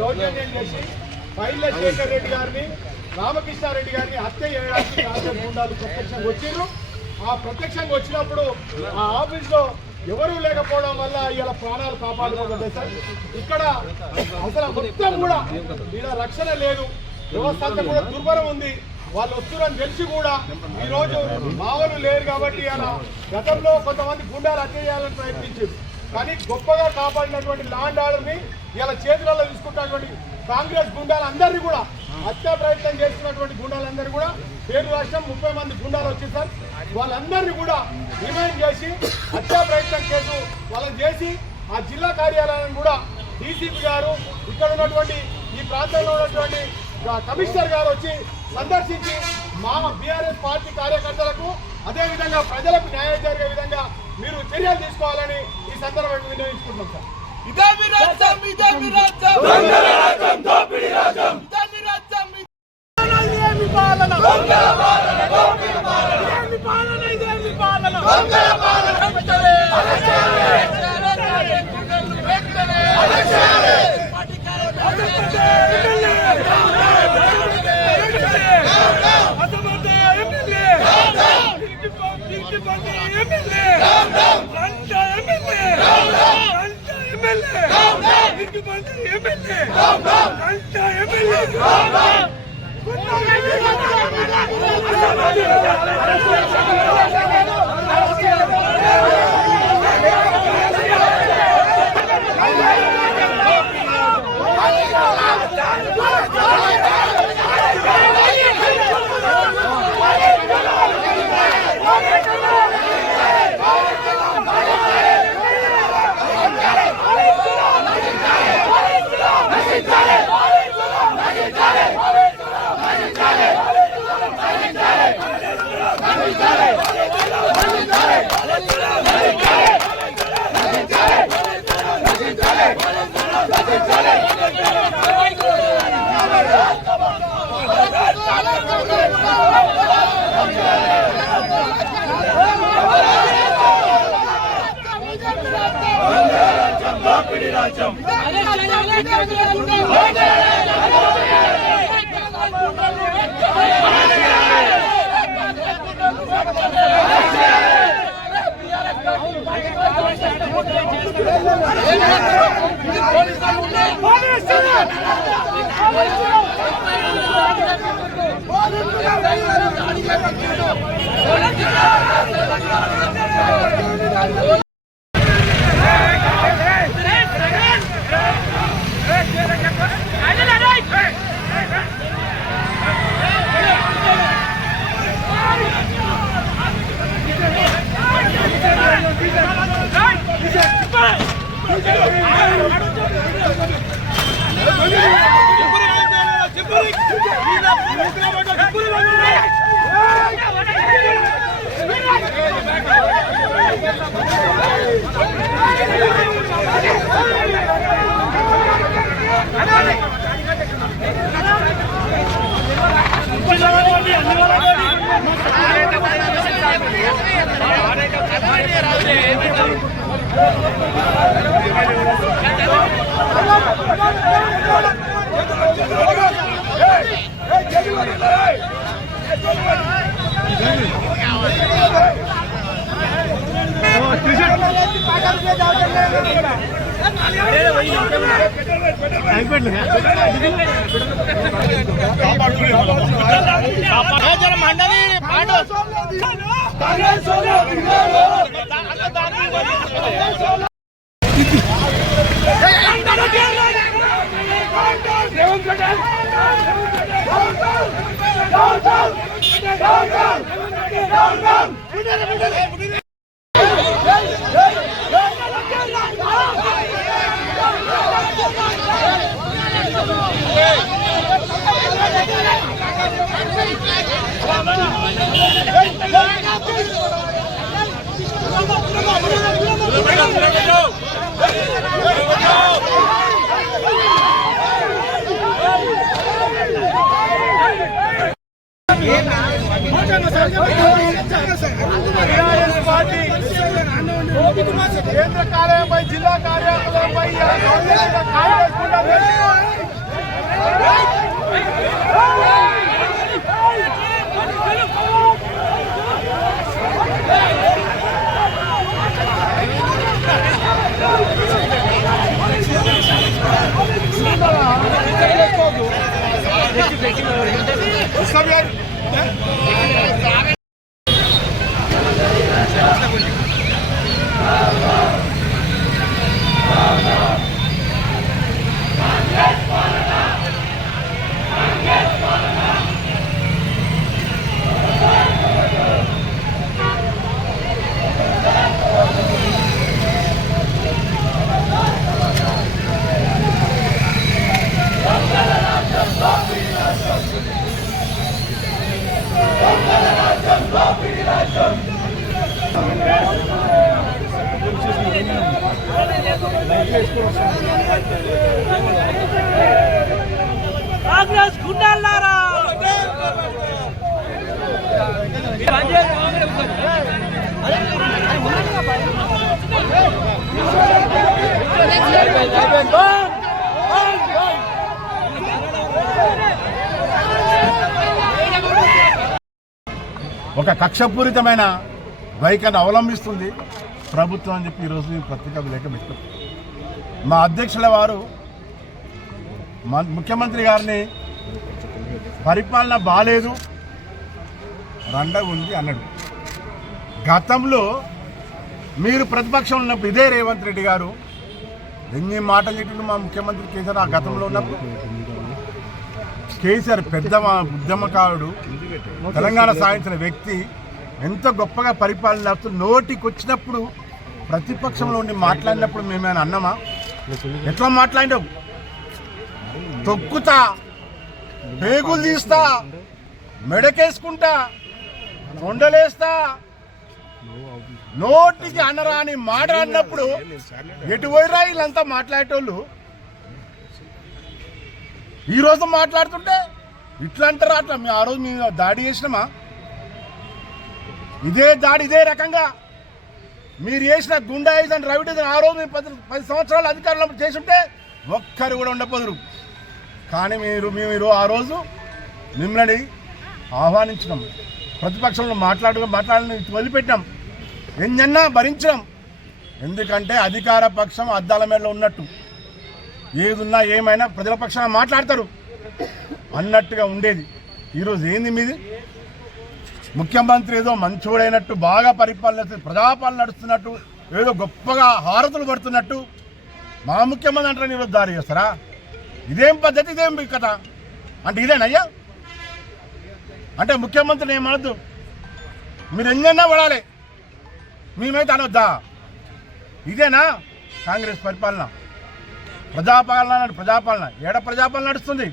దౌర్జన్యం చేసి పైల శేఖర్ రెడ్డి గారిని రామకృష్ణారెడ్డి గారిని హత్య చేయడానికి కాంగ్రెస్ గుండాలు ప్రత్యక్షంగా వచ్చిండ్రు. ఆ ప్రత్యక్షంగా వచ్చినప్పుడు ఆ ఆఫీస్లో ఎవరూ లేకపోవడం వల్ల ఇలా ప్రాణాలు కాపాడుకోగలరు సార్. ఇక్కడ అసలు మొత్తం కూడా ఇలా రక్షణ లేదు, వ్యవస్థ అంతా కూడా దుర్భరం ఉంది. వాళ్ళు వస్తున్నారని తెలిసి కూడా ఈరోజు మావోలు లేరు కాబట్టి అలా గతంలో కొంతమంది గుండాలు హత్య చేయాలని ప్రయత్నించారు. కానీ గొప్పగా కాపాడినటువంటి లా అండ్ ఆర్డర్ని ఇలా చేతులలో తీసుకుంటున్నటువంటి కాంగ్రెస్ గుండాలందరినీ కూడా హత్యా ప్రయత్నం చేస్తున్నటువంటి గుండాలందరూ కూడా పేరు రాష్ట్రం 30 మంది గుండాలు వచ్చారు సార్. వాళ్ళందరినీ కూడా రిమైండ్ చేసి హత్యా ప్రయత్నం కేసు వాళ్ళని చేసి ఆ జిల్లా కార్యాలయాన్ని కూడా డీసీపీ గారు ఇక్కడ ఉన్నటువంటి ఈ ప్రాంతంలో ఉన్నటువంటి కమిషనర్ గారు వచ్చి సందర్శించి మా బీఆర్ఎస్ పార్టీ కార్యకర్తలకు అదేవిధంగా ప్రజలకు న్యాయం జరిగే విధంగా మీరు చర్యలు తీసుకోవాలని ఈ సందర్భంగా వినియోగించుకుంటున్నాం సార్. కేంద్ర కార్యాలయంపై జిల్లా కార్యాలయంపై కాంగ్రెస్ కాంగ్రెస్ గుండాలారా ఒక కక్షపూరితమైన వైఖరిని అవలంబిస్తుంది ప్రభుత్వం అని చెప్పి ఈరోజు పత్రికా విలేకరులు పెట్టారు. మా అధ్యక్షుల వారు ముఖ్యమంత్రి గారిని పరిపాలన బాలేదు రండ ఉంది అన్నాడు. గతంలో మీరు ప్రతిపక్షంలో ఉన్నప్పుడు ఇదే రేవంత్ రెడ్డి గారు ఎన్ని మాటలు చెప్పిన మా ముఖ్యమంత్రి కేసీఆర్ ఆ గతంలో ఉన్నప్పుడు కేసీఆర్ పెద్ద ఉద్యమకారుడు, తెలంగాణ సాధించిన వ్యక్తి, ఎంత గొప్పగా పరిపాలన నడుపుతూ నోటికి వచ్చినప్పుడు ప్రతిపక్షంలో ఉండి మాట్లాడినప్పుడు మేమేమైనా అన్నామా? ఎట్లా మాట్లాడినావు? తొక్కుతా, పేగులు తీస్తా, మెడకేసుకుంటా, కొండలేస్తా, నోటికి అనరాని మాట అన్నప్పుడు ఎటువైరా వీళ్ళంతా మాట్లాడేటోళ్ళు ఈరోజు మాట్లాడుతుంటే ఇట్లా అంటారా? అట్లా మేము ఆ రోజు మేము దాడి చేసినామా? ఇదే దాడి ఇదే రకంగా మీరు చేసిన గుండాయిజం రవిడిజం ఆ రోజు మేము 10 సంవత్సరాలు అధికారంలో చేసుంటే ఒక్కరు కూడా ఉండపోదురు. కానీ మేము ఆ రోజు మిమ్మల్ని ఆహ్వానించినాం, ప్రతిపక్షంలో మాట్లాడిన వదిలిపెట్టాం, ఎన్నన్నా భరించినాం. ఎందుకంటే అధికార పక్షం అద్దాల మీద ఉన్నట్టు ఏదున్నా ఏమైనా ప్రజల పక్షాన మాట్లాడతారు అన్నట్టుగా ఉండేది. ఈరోజు ఏంది మీది? ముఖ్యమంత్రి ఏదో మంచోడైనట్టు బాగా పరిపాలన ప్రజాపాలన నడుస్తున్నట్టు ఏదో గొప్పగా హారతులు పడుతున్నట్టు మా ముఖ్యమంత్రి అంటే ఈరోజు దారి చేస్తారా? ఇదేం పద్ధతి, ఇదేం కథ? అంటే ఇదేనయ్యా? అంటే ముఖ్యమంత్రిని ఏమనొద్దు, మీరు ఎన్నైనా పడాలి, మేమైతే అనొద్దా? ఇదేనా కాంగ్రెస్ పరిపాలన? ప్రజాపాలన ఏడ ప్రజాపాలన నడుస్తుంది?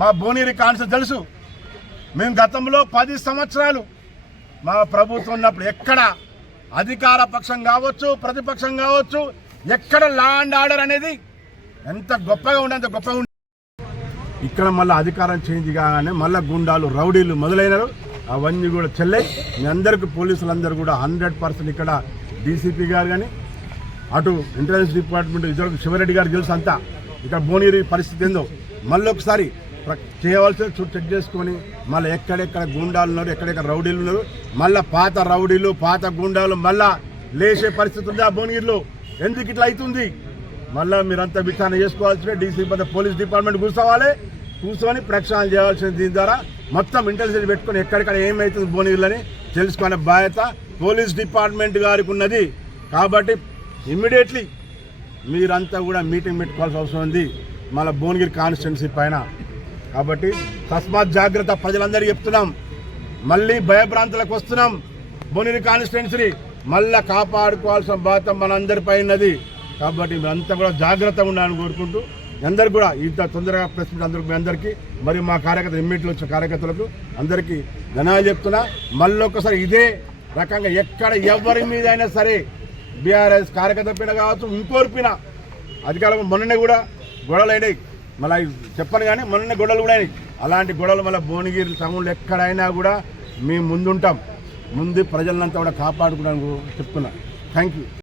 మా భువనగిరి కాన్సెప్ట్ తెలుసు. మేము గతంలో 10 సంవత్సరాలు మా ప్రభుత్వం ఉన్నప్పుడు ఎక్కడ అధికార పక్షం కావచ్చు, ప్రతిపక్షం కావచ్చు, ఎక్కడ లా అండ్ ఆర్డర్ అనేది ఎంత గొప్పగా ఉండేంత గొప్పగా ఉండే. ఇక్కడ మళ్ళీ అధికారం చేంజ్ కాగానే మళ్ళీ గుండాలు, రౌడీలు మొదలైనరు. అవన్నీ కూడా చెల్లై మీ అందరికీ పోలీసులందరూ కూడా 100% ఇక్కడ డీసీపీ గారు కానీ, అటు ఇంటెలిజెన్స్ డిపార్ట్మెంట్ ఇద్దరు శివరెడ్డి గారు తెలుసు అంతా. ఇక్కడ భువనగిరి పరిస్థితి ఏందో మళ్ళీ ఒకసారి చేయవలసిన చెక్ చేసుకొని మళ్ళీ ఎక్కడెక్కడ గుండాలు ఉన్నారు, ఎక్కడెక్కడ రౌడీలు ఉన్నారు, మళ్ళీ పాత రౌడీలు పాత గుండాలు మళ్ళా లేచే పరిస్థితి ఉంది ఆ భువనగిరిలో. ఎందుకు ఇట్లా అవుతుంది? మళ్ళీ మీరంతా విచారణ చేసుకోవాల్సిన డీసీపీ పోలీస్ డిపార్ట్మెంట్ కూర్చొని ప్రక్షాళన చేయాల్సిన దీని ద్వారా మొత్తం ఇంటెలిజెన్స్ పెట్టుకొని ఎక్కడెక్కడ ఏమవుతుంది భువనగిరిలని తెలుసుకునే బాధ్యత పోలీస్ డిపార్ట్మెంట్ గారికి ఉన్నది. కాబట్టి ఇమ్మీడియట్లీ మీరంతా కూడా మీటింగ్ పెట్టుకోవాల్సిన అవసరం ఉంది మళ్ళీ భువనగిరి కాన్స్టిట్యున్సీ పైన. కాబట్టి తస్మాత్ జాగ్రత్త ప్రజలందరికీ చెప్తున్నాం. మళ్ళీ భయభ్రాంతులకు వస్తున్నాం. భువనగిరి కాన్స్టిట్యున్సీ మళ్ళీ కాపాడుకోవాల్సిన బాధ్యత మనందరిపై ఉన్నది. కాబట్టి మీరంతా కూడా జాగ్రత్తగా ఉండాలని కోరుకుంటూ అందరికి కూడా ఇంత తొందరగా ప్రెస్ మీట్ అందరికీ మరియు మా కార్యకర్తలు ఇమ్మీడియట్లో వచ్చిన కార్యకర్తలకు అందరికీ ధన్యవాదాలు చెప్తున్నా. మళ్ళీ ఒకసారి ఇదే రకంగా ఎక్కడ ఎవరి మీద అయినా సరే బీఆర్ఎస్ కార్యకర్త పైన కావచ్చు, ఇంకోరి పైన అధికారులు మొన్ననే కూడా గొడవలు అయినాయి. మళ్ళీ చెప్పను కానీ మొన్ననే గొడవలు కూడా అయినాయి. అలాంటి గొడవలు మళ్ళీ భువనగిరి టౌన్లో ఎక్కడైనా కూడా మేము ముందుంటాం. ముందు ప్రజలంతా కూడా కాపాడుకోవడానికి చెప్తున్నా. Thank you.